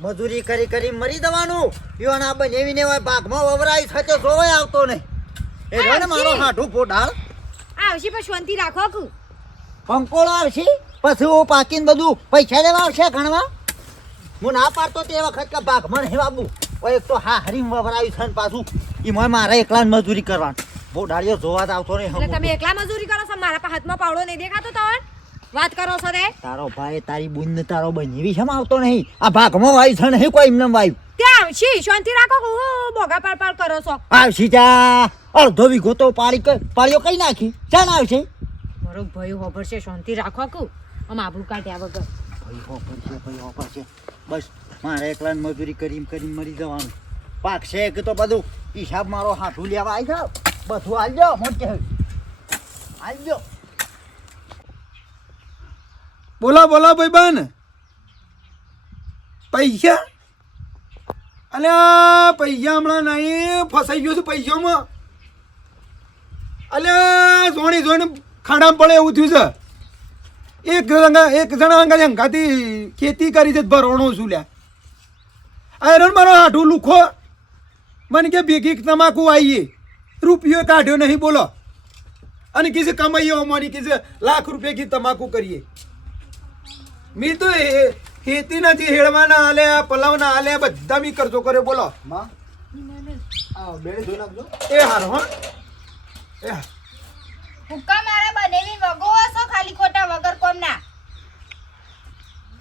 મજૂરી કરી કરી મરી જવાનું. યુવાન આ બનેવીને નેવાય ભાગમાં વવરાય થતો જોવાય આવતો નહીં. એ રણ મારો હાઠું ફોટાળ આવશે પણ શાંતિ રાખો કુ કંકોળો આવશે પછી હું પાકીને બધું પૈસા લેવા આવશે ગણવા હું ના પાડતો તે વખત કે ભાગમાં નહીં બાબુ એક તો હા હરીમ વવરાયું છે ને પાછું. એમાં મારે એકલા મજૂરી કરવાની. બહુ ડાળીઓ જોવા જ આવતો નહીં તમે એકલા મજૂરી કરો છો? મારા હાથમાં પાવડો નહીં દેખાતો તમને વાત કરો છો રે તારો ભાઈ તારી બુન તારો બનેવી શેમ આવતો નહીં? આ ભાગમાં વાયુ છે નહીં કોઈ એમને વાયુ? ત્યાં આવશે શાંતિ રાખો હું બોગા પાડ પાડ કરો છો. આવશી જા. અડધો વીઘો તો પાડી ક- પાળીઓ કઈ નાખી? ચાલ આવશે? મારો ભાઈ હોભર છે શાંતિ રાખો કુ આમ આબરૂ કાઢ્યા વગર. ભાઈ હોબર છે ભાઈ હોબર છે બસ મારે એકલા મજૂરી કરી કરી મરી જવાનું. પાક છે કે તો બધું હિસાબ મારો હાથું લેવા આવી જાવ બધું આવજો મોટે. આલજો. બોલો ભાઈ ભાઈબંધ પૈસા? અલ્યા પૈસા હમણાં નહીં, ફસાઈ ગયો છું પૈસામાં. અલ્યા જોણી જોઈને ખાડામાં પડે એવું થયું છે. એક એક જણા અંગા અંગાથી ખેતી કરી છે ભરણો છું લ્યા. આયરન મારો હાઠું લુખો. મને કે ભેગી તમાકુ આવીએ રૂપિયો કાઢ્યો નહીં, બોલો. અને કીધે કમાઈએ અમારી કીધે, લાખ રૂપિયા કી તમાકુ કરીએ. મી તો એ- ખેતી નથી હેળવાના પલાવ ના આલ્યા બધા મી કરજો કર્યો બોલો. એ હારો હા. એ. હુક્કા મારા બનેવી વગો હશો ખાલી ખોટા વગર કોમના?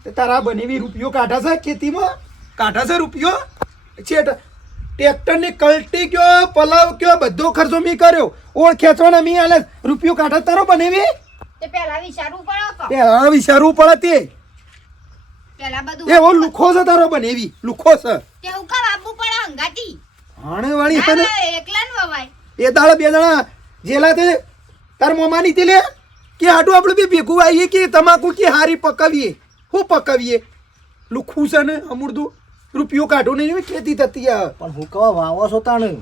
તે તારા બનેવી રૂપિયો કાઢા છે ખેતીમાં? કાઢા છે રૂપિયો? છે ટ્રેક્ટરની કલટી કયો પલાવ કયો બધો ખર્ચો મી કર્યો. ઓળ ખેંચવાના મી આલે રૂપિયો કાઢા તારો બનેવી તે પેલા વિચારવું પડે પહેલા વિચારવું પડે તે. પેલા બધું એવો લુખો છે તારો બનેવી લુખો છે. તે હુક્કા આપવું પડે હંગાતી. હાણે વાળી છે ને ના, એકલા ન વવાય એ દાડા બે જણા જેલા તે તાર મોમાની તે લે? કે આટું આપણે બી ભેગું આવીએ કે તમાકુ કે હારી પકાવીએ? હું પકાવીએ? લુખું છે ને અમૂર્દું રૂપિયો કાઢો નહીં ખેતી થતી આ. પણ હું કવા વાવો છો તાણ?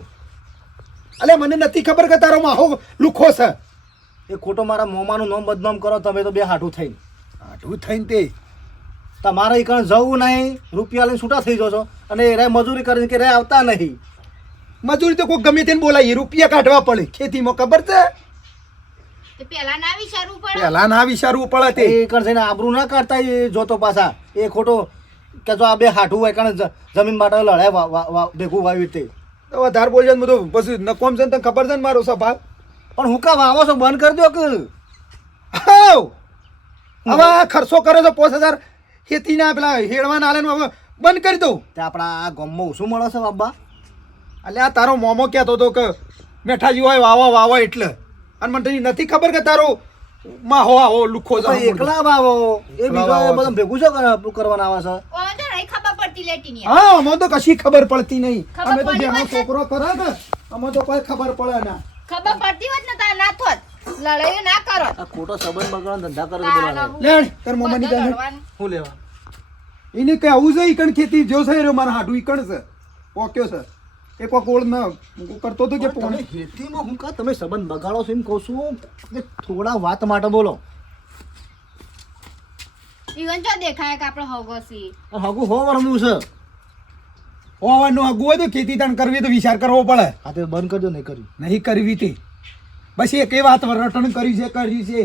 અલે મને નથી ખબર કે તારો માહો લુખો છે. એ ખોટો મારા મોમાનું નામ બદનામ કરો તમે તો બે હાઠું થઈને. આટલું થઈને તે તમારે એ કણ જવું નહીં રૂપિયા લઈને છૂટા થઈ જશો. અને એ રે મજૂરી કરીને કે રે આવતા નહીં. મજૂરી તો કોઈ ગમે તેને બોલાવીએ રૂપિયા કાઢવા પડે. ખેતીમાં ખબર છે? તે પેલા ના વિચારવું પડે. પહેલા ના વિચારવું પડે તે. એ કણ જઈને આબરૂ ના કાઢતા એ જોતો પાછા. એ ખોટો કે જો આ બે હાઠું હોય કારણ જમીન માટે લડાય ભેગું વાવ્યું તે તો વધારે બોલજો ને બધું. પછી નકોમ છે ને તને ખબર છે ને મારો સ્વભાવ? પણ હું કા વાવો છો? બંધ કરી દો કે. હા હવે ખર્ચો કરે છે પાંચ હજાર ખેતીના પેલા હેડવાના આલે હવે બંધ કરી દઉં. તે આપણા આ ગામમાં શું મળે છે બાબા. એટલે આ તારો મોમો કહેતો હતો કે મેઠાજી હોય વાવા વાવો એટલે. અને મને નથી ખબર કે તારો માં હો આવો લુખો એકલા વાવો? એ બીજો વાવો. બધું ભેગું છે કરવાના આવે છે? ઓ તો નહીં ખબર પડતી લેટી ની હા અમે તો કશી ખબર પડતી નહીં. અમે તો જેનો છોકરો કરે ને અમે તો કોઈ ખબર પડે ના. ખબર પડતી હોત ને ના થોત લડાઈઓ ના કરો. આ ખોટો સંબંધ બગાડવાનો ધંધા કરે બોલાવે. ના, તાર મોમાની બધું જાને લેવા? એને કઈ આવું છે ઈકણ ખેતી? જો છે રે મારા હાડું ઈકણ છે. પોક્યો છે. એ કોક ઓળ ના કરતો તો કે તમે પોણી? ખેતીમાં હું કા તમે સંબંધ બગાડો છો એમ કહું છું. કે થોડા વાત માટે બોલો. ઈવન જો દેખાય કે આપણે હોગો છીએ હગું હો વરમનું છે. હોવાનું હગું હોય તો ખેતી તણ કરવી તો વિચાર કરવો પડે. આ તો બંધ કરજો નહીં કર્યું. નહીં કરવી તે. બસ એક એ વાત રટણ કર્યું છે કર્યું છે.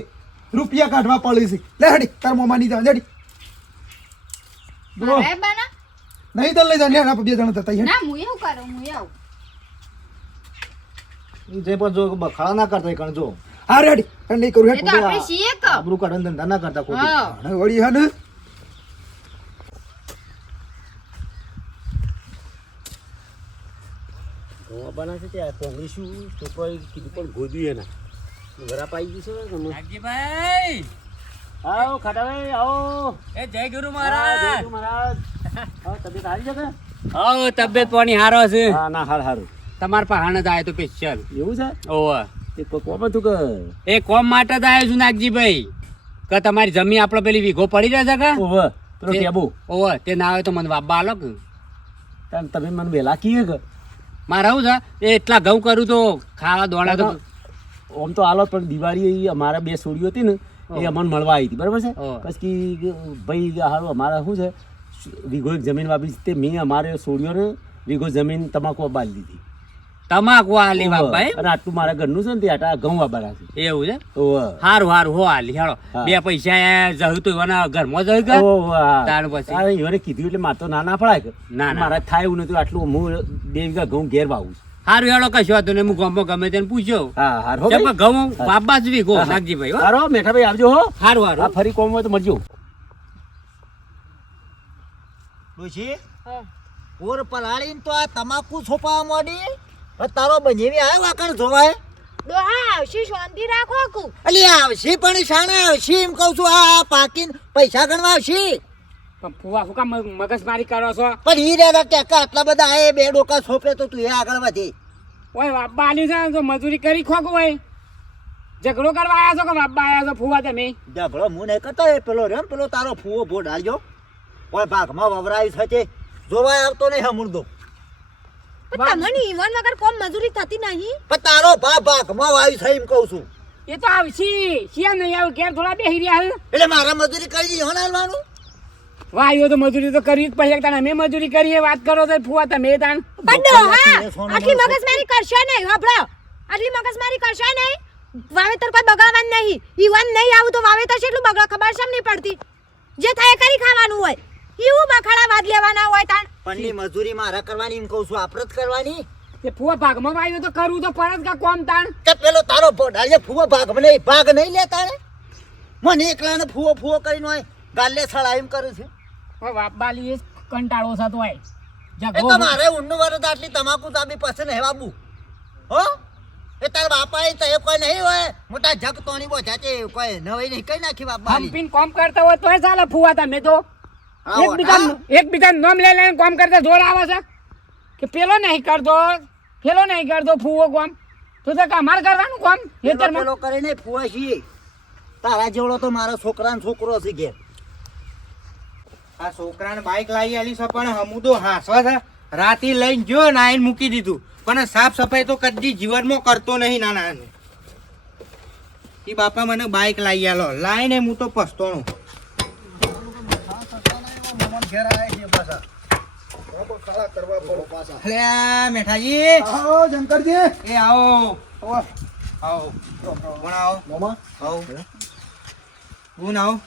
રૂપિયા કાઢવા પડે છે. લે હડી તાર મોમાની જા જડી જો મારે બના? નહીં તો લઈ જા બે જણા થતા ના હું એવું કરું હું આવું જે પણ જો બખાડા ના કરતા કણ જો. હા રેડી. નહીં કરું હેડ તો આપણે છીએ તો આબરૂ કાઢવાના ધંધા ના કરતા કોઈ વળી હે ને. બના છે ત્યાં કોંગ્રેસું છોકરાએ કીધું પણ ગોદ્યું એના. ઘરા પાઈ ગયું છે નાગજીભાઈ! આવો ખાટાભાઈ આવો. એ જય ગુરુ જય મહારાજ. મહારાજ તબિયત છે? આવો તબિયત પાણી હારો છે. હા ના હાર હારું. તમારા પાસે જ આવ્યો તો સ્પેશિયલ એવું છે? ઓવે. કોમ હતું કે? એ કોમ માટે જ આવ્યો છું નાગજીભાઈ. કે તમારી જમીન આપણે પેલી વીઘો પડી રહે છે કે? ઓવે પેલો તે- ટેબુ. ઓવે તે ના આવે તો મને બાબા આલો કે? તમે મને વેલા કીએ કે? મારે આવું છે? એ એટલા ઘઉં કરું તો ખાવા દોડા તો આમ તો આલો પણ દિવાળી અમારે બે સોડીઓ હતી ને એ અમને મળવા આવી હતી બરાબર છે. પછી ભાઈ હારું અમારે શું છે? વીઘો એક જમીન વાપરી તે મેં અમારે છોડીઓને વીઘો જમીન તમાકુ બાંધી દીધી. તમાકુ આલી બાપા અને આટલું મારા ઘરનું છે ને તે આટા ઘઉં વાપરા છે. એવું છે. હારું હારું હો આલી હેડો બે પૈસા જયું તો એવાના ઘરમાં કે ઓવે, તાર પછી? અરે કીધું એટલે મારે તો ના ના પડાય કે. ના, ના. મારા થાય એવું નતું આટલું હું બે વીઘા ઘઉં ઘેર વાવું છું. હારું હેડો કશું હતું ને હું ગામમાં ગમે તેને પૂછ્યો. હા હાર ઘઉં બાબા જ વીઘો. નાગજીભાઈ હારો મેઠાભાઈ આવજો હો. હારું આ હારું ફરી કોમ હોય તો મળજો. ડોશી ઓર પલાળીને તો આ તમાકુ છોપાવા માંડી? તારો બનેવી આવે વાકણ જોવાય ડોહા આવશે શાંતિ રાખો કુ અલી આવશે પણ શાણા આવશે એમ કહું છું આ આ પૈસા ગણવા આવશે. પણ ફુવા ફુકા મગજમારી કરો છો? પણ ઈ રહ્યા ટેકા આટલા બધા એ બે ડોકા છોપે તો તું એ આગળ વધે. ઓય બાબા આલ્યું છે તો મજૂરી કરી ખોકું હોય. ઝઘડો કરવા આવ્યા છો કે બાબા આવ્યા છો ફુવા તમે? ઝઘડો હું નહીં કરતો એ પેલો રેમ પેલો તારો ફૂવો ભોડ ઓય ભાગમાં વવરાયું છે જોવાય આવતો નહીં હમુરદો તમને ઈવન વગર કોમ મજૂરી થતી નહીં? પણ તારો ભા ભાગમાં વાયુ છે એમ કહું છું. એ તો આવશી. શિયા નહીં આવું ઘેર થોડા બેહી રહ્યા છે. એટલે મારા મજૂરી કરી દીધી હોને હાલવાનું વાયો તો મજૂરી તો કરી જ પડશે તાણ. અમે મજૂરી કરીએ વાત કરો તો ફુવા તમે તાણ. હા ડોહા આટલી મગજમારી કરશો નહીં વાપરો આટલી મગજમારી કરશો નહીં. વાવેતર કોઈ બગાડવાનું નહીં. ઈવન નહીં આવું તો વાવેતર કેટલું બગડા ખબર છે નહીં પડતી. જે થાય કરી ખાવાનું હોય. એવું બખાડા વાદ લેવાના હોય તાણ. પણની મજૂરી મારા કરવાની એમ કહું છું આપણે જ કરવાની? તે ફુવા ભાગમાં આવ્યો તો કરવું તો પડે જ કા કોમ તાણ? કે પેલો તારો ભો ડાળીએ ફૂવો ભાગ નહીં ભાગ નહીં લેતા ને મને એકલાને ફૂવો ફૂવો કરીને હોય ગાલે સળા એમ કરું છું. હવે બાપાલી એ કંટાળો થતો હોય. એ ઝઘડો તો મારે ઊંડું વરત આટલી તમાકુ તાબી પાસે નહીં બાબુ હો? એ તાર બાપા એ તો એ કોઈ નહીં હોય. મોટા જગ તોની બોધ્યા છે કોઈ નવાઈ નહીં. કઈ નાખી બાપા હંપીને કોમ કરતા હોય તોય ચાલે ફુવા તમે તો. એકબીજા એકબીજા નામ લઈ લઈને કોમ કરતા જોર આવે છે? કે પેલો નહીં કરતો પેલો નહીં કરતો ફૂવો કોમ? તો તો અમારે કરવાનું કોમ? પેલો પેલો કરે નહીં ફૂવા છીએ. તારા જેવડો તો મારા છોકરાનો છોકરો છે ઘેર. આ છોકરાને બાઇક લાવી આલી છે પણ હમુ તો હાસો છે. રાતી લઈને જો નાઈન મૂકી દીધું. પણ સાફ સફાઈ તો કદી જીવનમાં કરતો નહીં નાના એ બાપા મને બાઇક લાવી આલો. લાઈને હું તો પસ્તાણું મેઠાજી. આવો શંકરજી. એ આવો. આવો. કોણ આવો? આવો. હું? આવો?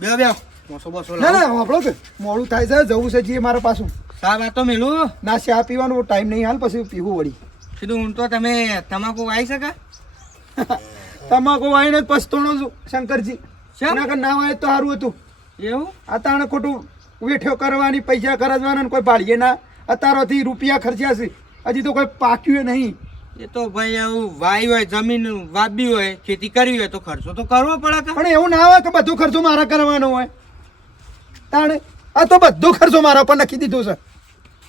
બે બે મોસો બસો ના ના આપણો કે મોડું થાય છે જવું છે જીએ મારા પાછું. સા વાત તો મેલું? ના ચા પીવાનો ટાઈમ નહીં હાલ પછી પીવું વળી. સીધું હું તો તમે તમાકુ વાઈ શકા? તમાકુ વાઈને જ પછતોણો છું શંકરજી. ના વાય તો સારું હતું. એવું? અતાણે ખોટું વેઠ્યો કરવાની પૈસા ખર્ચવાના કોઈ પાડીએ ના. અતારોથી રૂપિયા ખર્ચ્યા છે. હજી તો કોઈ પાક્યું નહીં. એ તો ભાઈ આવું વાઈ હોય જમીન વાવી હોય ખેતી કરવી હોય તો ખર્ચો તો કરવો પડે કે? પણ એવું ના હોય કે બધો ખર્ચો મારા કરવાનો હોય. તાણે આ તો બધો ખર્ચો મારા પર નખી દીધો છે.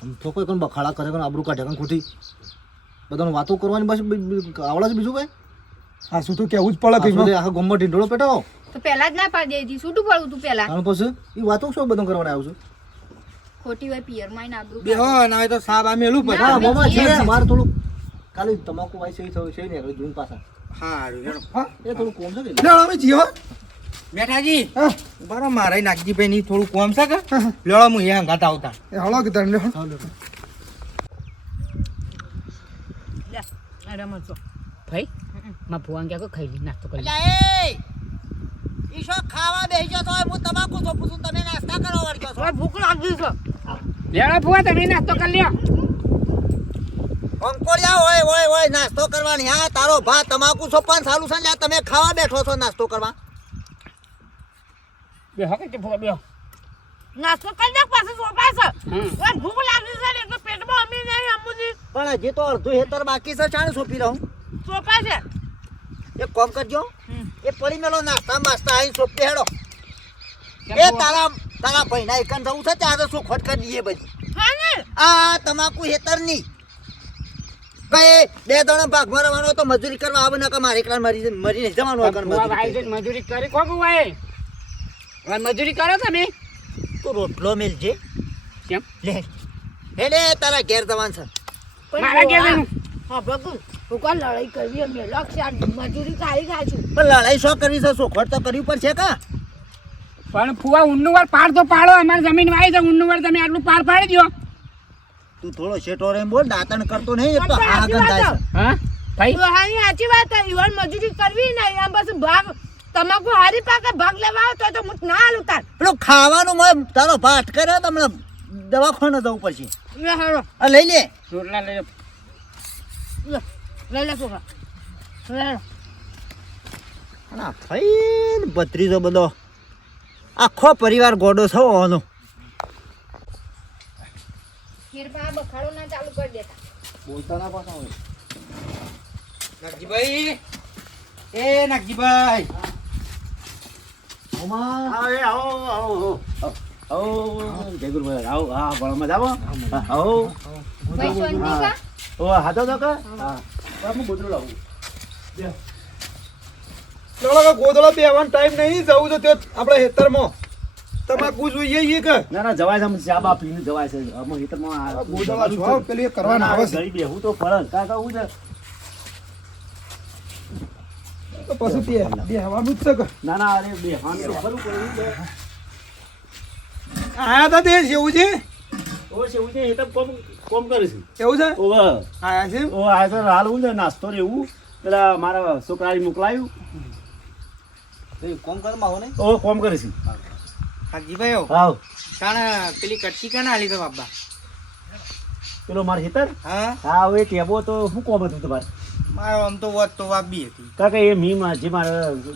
આમ તો કોઈ પણ બખાડા કરે પણ આબરૂ કાઢે ખોટી. બધાને વાતો કરવાની બસ આવડે છે બીજું કઈ? હા શું તો કેવું જ પડે. આખા ગમમાં ઢીંડોળો પેટાવો. તો પહેલા જ ના પાડી દીધી. છૂટું પડવું તું પહેલા. હું પછી એ વાતો શું બધું કરવાના આવું છું? ખોટી હોય પિયરમાં આઈને આબરૂ બે હો ના હોય તો સાબ આ મેલું હા મોમાં છે મારે થોડું કાલે તમાકુ વાય છે થયું છે ને હવે જૂન પાછા હા હારું, હેડો. હા એ થોડું કોમ છે કે લે હવે જીઓ. બેઠાજી બરો મારે નાગજી ભાઈ ની થોડું કોમ છે કે? લેડો હું. એ હંગાત આવતા. એ હળો કે તને રમતો ભાઈ માં ભુવાન ક્યાં ખાઈ લી નાસ્તો કરી ઈશો ખાવા બેસી જતો હોય હું તમાકુ સોપું છું તમે નાસ્તા કરો વળજો છો. ભૂખ લાગી છે. ફુવા તમે નાસ્તો કરી લ્યો. અંકોડિયા હોય હોય હોય નાસ્તો કરવાની. હા તારો ભા તમાકુ સોપાન સારું છે ને તમે ખાવા બેઠો છો નાસ્તો કરવા. બે હકે કે ફુવા બે નાસ્તો કરી નાખ પાછું સોપા છે. ભૂખ લાગી છે ને એટલે પેટમાં અમી નહીં અમુજી. પણ હજી તો અડધું હેતર બાકી છે ચાણ સોંપી રહું. સોપા છે. એક કોમ કરજો. એ પડી મેલો નાસ્તા માસ્તા આવીને સોંપી હેડો એ તારા તારા ભાઈના એકન થવું છે ત્યાં તો શું ખોટ કરી દઈએ બધી. આ તમાકુ હેતરની કઈ બે ત્રણ ભાગ મારવાનો તો મજૂરી કરવા આવે ને કે મારે એકલા મરી મરી નહીં જવાનું આગળ મજૂરી મજૂરી કરી ખોકું ભાઈ મજૂરી કરો તમે. તો રોટલો મેલજે. કેમ? લે. લે લે તારા ઘેર જવાનું છે. મારા ઘેર હા ભગુ કોણ લડાઈ કરવી અમે લક્ષ મજૂરી ખાઈ ખાશું. પણ લડાઈ શું કરવી છે? સોખવટ તો કરવી પડશે કા? પણ ફુવા ઊંડનું વાર પાડ તો પાડો અમારી જમીન વાય છે ઊંડનું વાર તમે આટલું પાર પાડી દો તું થોડો શેઠો રહીને બોલ દાંતણ કરતો નહીં એ તો પણ હા સાચી વાત છે. હા? ભાઈ? ડોહાની સાચી વાત છે ઈવન મજૂરી કરવી નહીં આમ બસ ભાગ તમાકુ હારી પાકે ભાગ લેવા આવે તો તો હું ના હાલું તાર. પેલું ખાવાનું મેં તારો ભાત કર્યો તમને દવાખાને જવું પડશે. લે લઈ લે. રોટલા લઈ લો. લઈ લે છોકરા. લે. લે. ફઈન ભત્રીજો બધો. આખો પરિવાર ગોડો થવો આનો. ખીરમાં બખાડો ના ચાલુ કરી દેતા. નાગજીભાઈ! એ નાગજીભાઈ! એ આવો આવો આવો. આવો હા ગોદડું લાવું. ચાલો ગોદડો બેવાનો ટાઈમ નહીં. જવું તો તે આપણે હેતરમાં તમાકુ જોઈએ ઈ કે? ના ના જવાય છે ચા બા પીને જવાય છે. અમે હેતરમાં ગોદડા છો. પેલું કરવાના આવે છે. ઘડી બેહું તો પડે કાકા હું છે તો પછી બે બેહવાનું જ છે કે? ના ના અરે બેહવાનું તો ખરું પડ્યું છે. આયા તા તે જેવું છે? ઓ છે છે હિતમ કોમ કોમ કરે છે? એવું છે? ઓ આયા છે ઓ આયા છે હાલ હું છે નાસ્તો ને એવું. પેલા મારા છોકરાએ મોકલાયું. કોમ કરવા આવો ને? ઓ કોમ કરીશું છે. નાગજીભાઈ આવો. આવ તાણે પેલી કટકી ના આલી તો બાબા પેલો માર હિતર? હા. હા હવે ટેબો તો શું કોમ હતું તમારે? મારો આમ તો વાત તો વાબી હતી. કાકા એ મી માં જે મારે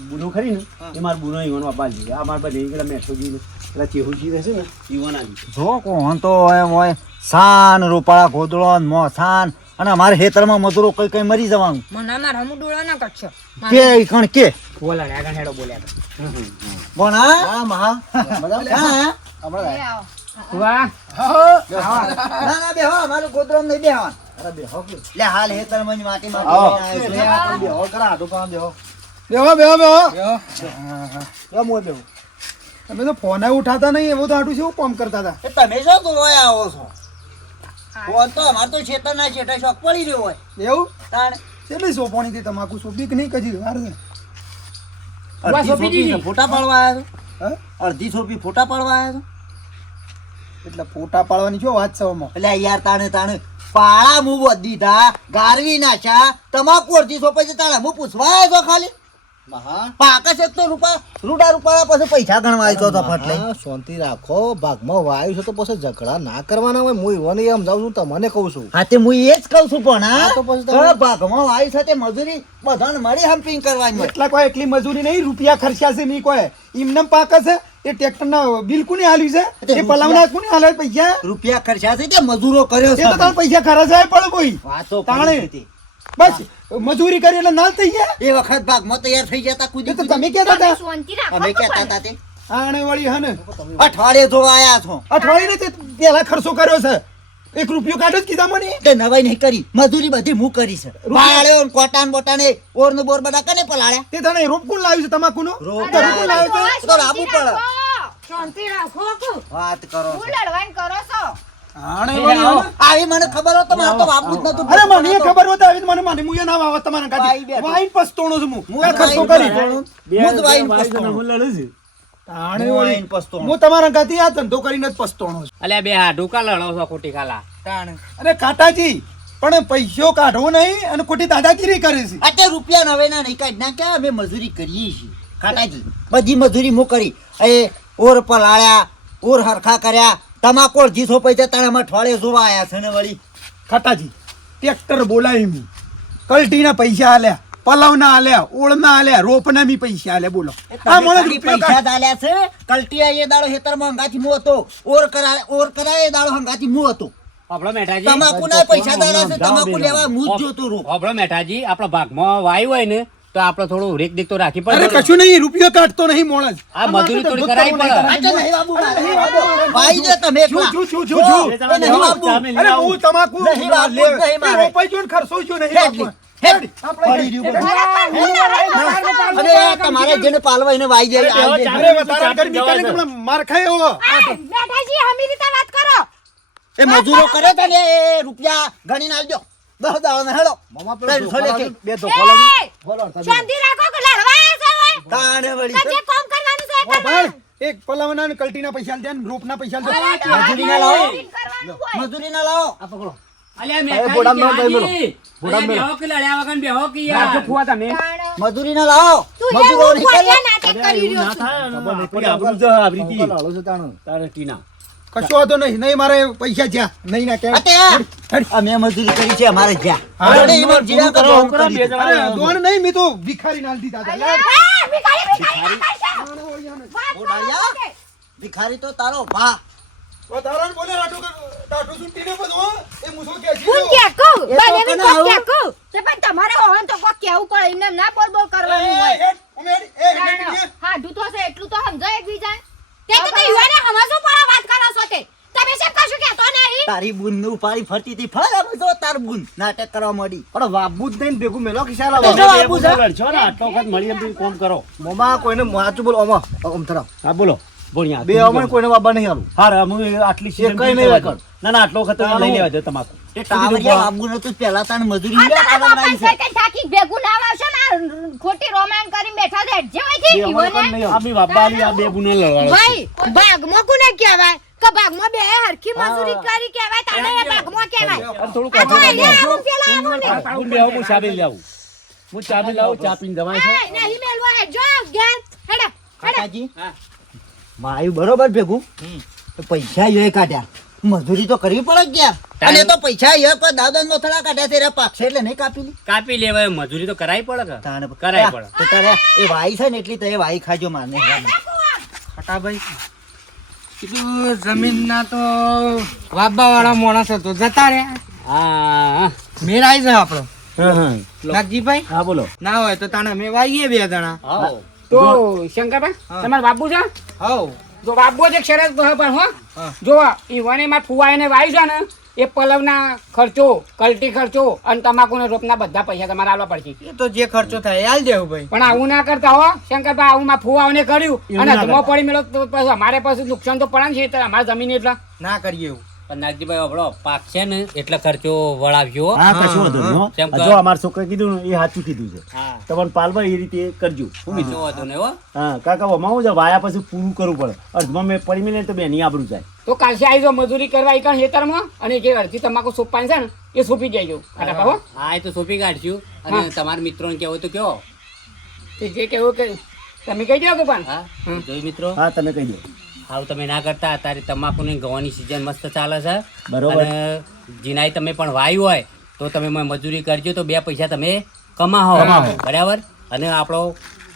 બુનો ખરી ને એ મારે બુનો ઈવન વાપા છે આ મારે બધે પેલા મેઠોજી ને પેલા ચેહુજી રહેશે ને ઈવન આવી જો કોણ તો એમ હોય સાન રૂપાળા ગોદડો ને મોસાન અને અમારે ખેતરમાં મજૂરો કઈ કઈ મરી જવાનું. મને મારા હમુ ના કરશો. કે કણ કે? બોલા આગળ હેડો બોલ્યા તો. કોણ હા? મહા. હા ફુવા ના ના બેહો અમારું નહીં બેહવાનું. લે હાલ ખેતરમાં જ માટી માટી લઈને આવ્યો છું. બેહો બેહો બેહો તમે તો ફોન ઉઠાતા નહીં એવું તો આટું શું કામ કરતા હતા? તમે શું આવો છો? ફોન તો અમારે તો ખેતરના છેટે શોખ પડી રહ્યો હોય. એવું? તાણ. કેટલી સોપણી થી તમાકુ સોપી કે નહીં કજી? વાર અડધી સોંપી ફોટા પાડવા આવ્યા હે? અડધી સોપી ફોટા પાડવા આવ્યા એટલે ફોટા પાડવાની શું વાત છે આમાં? એટલે યાર તાણે તાણે. પાળા મુ દીધા ગારવી નાખ્યા તમાકુ અડધી સોપે છે તાણે. હું પૂછવા આવ્યો ખાલી? પાકસ એક તો રૂપા રૂડા રૂપાળા પછી પૈસા ગણવા આવ્યો તો ફટ લઈ. શાંતિ રાખો. ભાગમાં વાયુ છે તો પછી ઝઘડા ના કરવાના હોય. હું ઈવોને એમ જાઉં છું તમને કહું છું. હા તે હું એ જ કહું છું પણ હા. હા, તો પછી ભાગમાં વાયુ સાથે મજૂરી બધાને મળી હમ્પિંગ કરવાની એટલા કોઈ એટલી મજૂરી નહીં રૂપિયા ખર્ચ્યા છે નહીં કોઈ. એમને પાક છે એ ટ્રેક્ટર ના બિલ કોને હાલ્યું છે? એ પલાવના કોને હાલે પૈસા? રૂપિયા ખર્ચ્યા છે તે મજૂરો કર્યો તો છે? તારે પૈસા ખર્ચાય પડે કોઈ. વાતો તાણે. બસ મજૂરી કરી એટલે નાલ થઈ ગયા? એ વખત ભાગમાં તૈયાર થઈ જતા કુદી તો તમે કહેતા હતા. અમે કહેતા હતા તે. આણે વળી હને. અઠવાડિયે જોવા આયા છો. અઠવાડિયે તે પેલા ખર્ચો કર્યો છે. એક રૂપિયો કાઢો જ કીધા મને. તે નવાઈ નહીં કરી. મજૂરી બધી હું કરી છે. વાળ્યો ને કોટાન બોટાને ઓરનું બોર બધા કને પલાળ્યા? તે તને રોપ કોણ લાવ્યું છે તમાકુનો? રોપ તો લાવ્યું છે? તો લાવવું પડે. શાંતિ રાખો. વાત કરો હું લડવાન કરો છો. આવી. મને ખબર હોત મારે તો વાપવું જ નતું. અરે મને ખબર હોત આવી મને મને. મુએ ના વાવત તમારા વાઈ વાઈન પસ્તોણો છું હું. હું ખર્ચો કરી. હું વાઈન વાઈન પસ્તોણો. હું લડું છું. હું વળી વાઈન પસ્તોણો. હું તમારા કાંથી આ ધંધો કરીને જ પસ્તોણો છું. અલ્યા બે હા ઢોકા લડો છો ખોટી ખાલા. અરે કાટાજી પણ પૈસો કાઢવો નહીં અને ખોટી દાદાગીરી કરે છે. અત્યારે રૂપિયા નવે ના નહીં કાઢ. નાખ્યા અમે મજૂરી કરીએ છીએ? કાટાજી બધી મજૂરી મુ કરી. એ ઓર પલાળ્યા ઓર હરખા કર્યા તમાકુ અડધી સો પૈસા તારે અમે ઠોળે જોવા આયા છે ને વળી? ખાતાજી ટ્રેક્ટર બોલાવી મી કલટીના પૈસા આલ્યા પલાવના આલ્યા ઓળના આલ્યા રોપના મી પૈસા આલ્યા બોલો. આ મને પૈસા આલ્યા છે? કલ્ટિયા એ દાડો હેતરમાં હંગાથી મો હતો. ઓર કરાય ઓર કરાય એ દાડો હંગાથી મો હતો. આપણો મેઠાજી તમાકુ ના પૈસા દાડા છે? તમાકુ લેવા હું જ જોતો રહું. આપણો મેઠાજી આપણો ભાગમાં વાયુ હોય ને તો આપણે થોડું રેક દેખ તો રાખી અરે પડે કશું નહીં રૂપિયો કાઢતો નહીં મોણસ. આ મજૂરી થોડી કરાવી પડે. નહીં બાબુ બાબુ. ભાઈ ને તમે છું, છું, છું, છું, છું. નહીં બાબુ. અરે હું તમાકુ નહીં મારે. રોપાઈ ગયો ખર્ચો છું નહીં હેડ, બાપુ. હેડ. આપણે- પડી રહ્યું બધું. અરે આ તમારે જેને પાલવા એને વાઈ જાય માર ખાય એવો. બેટાજી હમી રીતે વાત કરો. એ મજૂરો કરે એ રૂપિયા ગણીને આલજો. દસ દાડો ને હેડો. એ, શાંતિ રાખો કે લડવા આવ્યા છો તાણે વળી કે કામ કરવાનું છે એ ઓ ભાઈ, કરવાનું. એક પલાવના ને કલ્ટીના પૈસા દે ને રોપના પૈસા દે. મજૂરી ના લાવો. મજૂરી ના લાવો. આ પકડો. મજૂરી ના લાવો મજૂરો કશો હતો નહીં. નહીં મારે પૈસા જ્યાં નહીં ના કે અતે અમે મજૂરી કરી છે અમારે જ્યાં અરે, એ તમારે મજૂરી કરો, કરો, બે જણા. દોણ નહીં મેં તો ભિખારી નાલ દીધા. ભિખારી, ભિખારી ના કરશો. વાત ઓ ડાળિયા, ભિખારી તો તારો ભા. તમારે હોવાનું તો કહેવું પડે. એમને ના બોલ બોલ કરવાનું હોય. એટલું તો સમજાય એકબીજાને. તે તો તે યુવાને સમજવું પડે વાત કરો છો તે. તમે શેમ કશું કહેતો નહીં? તારી બુનનું ઉપાડી ફરતી હતી ફર અમે જો તાર બુન નાટક કરવા મળી પણ વાબુ જ નહીં ભેગું મેલો તો આવો. છે. ને, આટલો વખત મળી એમ કોમ કરો મોમાં કોઈને માચું બોલો આમાં આમ થરા. હા બોલો ભોણિયા, બે તું કોઈને વાબા નહીં આલું હાર, અમે આટલી એ કઈ નહીં કરવા ના ના આટલો વખત લઈ લેવા દો તમાકુ એ ટાવરિયા બાબુ નતું પેલા તાર મજૂરી કે થાકી ભેગું ના આવશે ને ખોટી રોમાન કરીને બેઠા છે જે હોય છે બે અમને યુવાને. કોઈને નહીં આ બી બાબાની આ બે બુનો લડવાળો છે. ભાઈ ભાગમાં કોને કહેવાય? કે ભાગમાં બે હરખી મજૂરી કરી કહેવાય તારે એ ભાગમાં કહેવાય. આ તો. આવું પેલા આવું નહીં. હું બેહો, હું ચા બી લાવું હું ચા લાવું ચા પીને જવાય છે. નહીં મેલવા હે જો ઘેર. હેડો હેડો. કાકાજી? હા. માયું બરોબર ભેગું? તો પૈસા એ કાઢ્યા. મજૂરી તો કરવી પડે ગયા યાર. અને તો પૈસા એ પણ દાદા નો થડા કાઢ્યા તેરા પાકશે એટલે નહીં કાપી લી. કાપી લેવાય મજૂરી તો કરાવી પડે કે? તાણે કરાવી પડે. તો તારે એ વાઈ છે ને એટલી તો એ વાઈ ખાજો માને. ફટાભાઈ જમીન જમીનના તો વાબા વાળા માણસ હતો. જતા રહ્યા. હા. મેરાય છે આપણો. હા હા. નાગજીભાઈ? હા બોલો. ના હોય તો તાણે અમે વાઈએ બે જણા. તો શંકરભાઈ. તમારા બાપુ છે? હવ. જો બાપુ જ શરત પણ હો. જો ઈ વને માં ફુવા એને વાયુ છે ને એ પલવના ખર્ચો કલટી ખર્ચો અને તમાકુના રોપના બધા પૈસા તમારે આવવા પડશે. એ તો જે ખર્ચો થાય હાલ દેવું ભાઈ. પણ આવું ના કરતા હો શંકરભાઈ આવું માં ફુવાઓને કર્યું. અને ના ધમો પડી મેળો તો અમારે પાસે નુકસાન તો પડે ને છે અમારે જમીન એટલા. ના કરીએ એવું. પણ નાગજીભાઈ આપણો પાક છે ને એટલે ખર્ચો વળાવ્યો. હા કશું વાંધો નહીં હો. કેમ કે- આ જો અમારા છોકરાએ કીધું ને એ સાચું કીધું છે. તમને પાલવા એ રીતે કરજો. શું બીજું હતું ને હો. હા કાકા આમાં હું વાયા પછી પૂરું કરવું પડે. અર્ધમાં મેં પડી મેલે તો બેની આબરું જાય. તો કાલથી આવી મજૂરી કરવા ઈ કાં ખેતરમાં? અને જે અડધી તમાકુ સોંપવાની છે ને એ સોંપી દેજો ખાટા હા. એ તો સોંપી કાઢશું. અને તમારા મિત્રોને કહેવું તો કયો? તે જે કેવું કે તમે કહી દો કે પણ. હા મિત્રો. હા તમે કહી દો. હાવ તમે ના કરતા અત્યારે તમાકુની ગવાની સિઝન મસ્ત ચાલે છે. બરોબર. જીનાઈ તમે પણ વાયુ હોય તો તમે મજૂરી કરજો તો બે પૈસા તમે કમાવો બરાબર? અને આપણો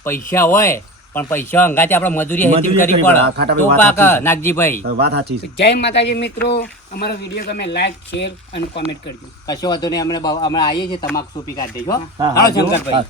પૈસા હોય પણ પૈસા અંગાથી આપણે મજૂરી હેતી કરી પડે. તો પાક નાગજીભાઈ. વાત સાચી છે. જય માતાજી મિત્રો. અમારો વીડિયો તમે લાઈક શેર અને કોમેન્ટ કરજો. કશો વાંધો નહીં અમે હમણાં આવીએ છીએ તમાકુ સોંપી કાઢી દેજો હા, હાલો શંકરભાઈ.